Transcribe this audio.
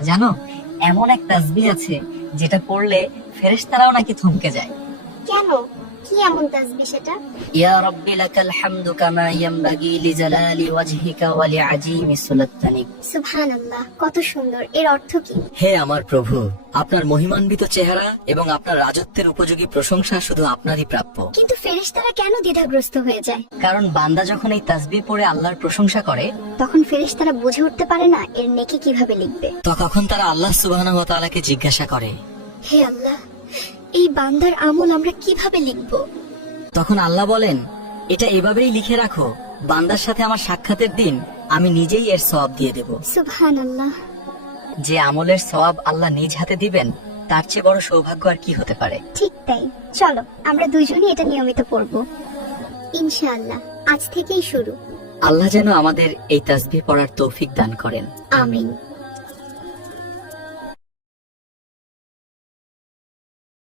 জানো, এমন এক তাসবিহ আছে যেটা পড়লে ফেরেশতারাও নাকি থমকে যায়। কেন? কি এমন তাসবিহ সেটা? ইয়া রাব্বি লাকাল হামদু কামা ইয়ানবাগি লিজালালি ওয়াজহিকা ওয়া লিআজিমি সুলতানিক। সুবহানাল্লাহ, কত সুন্দর। এর অর্থ কি? হে আমার প্রভু, আপনার মহিমান্বিত চেহারা এবং আপনার রাজত্বের উপযোগী প্রশংসা শুধু আপনারই প্রাপ্য। কিন্তু ফেরেশতারা কেন দ্বিধাগ্রস্ত হয়ে যায়? কারণ বান্দা যখন এই তাসবিহ পড়ে আল্লাহর প্রশংসা করে, তখন ফেরেশতারা বুঝে উঠতে পারে না এর নেকি কিভাবে লিখবে। তখন তারা আল্লাহ সুবহানাহু ওয়া তাআলাকে জিজ্ঞাসা করে। হে আল্লাহ, এই বান্দার আমল আমরা কিভাবে লিখব? তখন আল্লাহ বলেন, এটা এভাবেই লিখে রাখো, বান্দার সাথে আমার সাক্ষাতের দিন আমি নিজেই এর সওয়াব দিয়ে দেব। সুবহানাল্লাহ। যে আমলের সওয়াব আল্লাহ নিজ হাতে দিবেন, তার চেয়ে বড় সৌভাগ্য আর কি হতে পারে। ঠিক তাই। চলো আমরা দুইজনই এটা নিয়মিত পড়ব ইনশাআল্লাহ। আজ থেকেই শুরু। আল্লাহ যেন আমাদের এই তাসবিহ পড়ার তৌফিক দান করেন। আমিন।